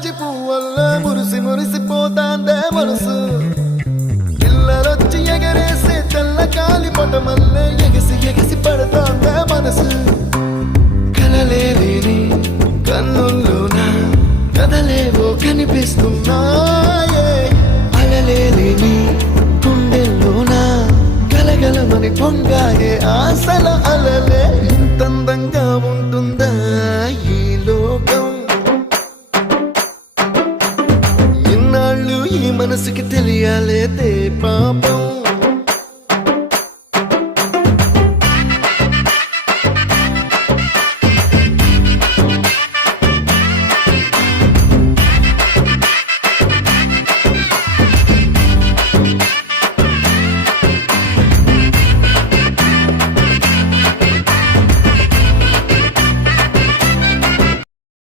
జాజి పువ్వల్ల మురిసి మురిసిపోతాందే మనసు పిల్లలొచ్చి ఎగరేసే తెల్ల కాలి పటమల్లే ఎగిసి ఎగిసి పడతాందే మనసు కలలేని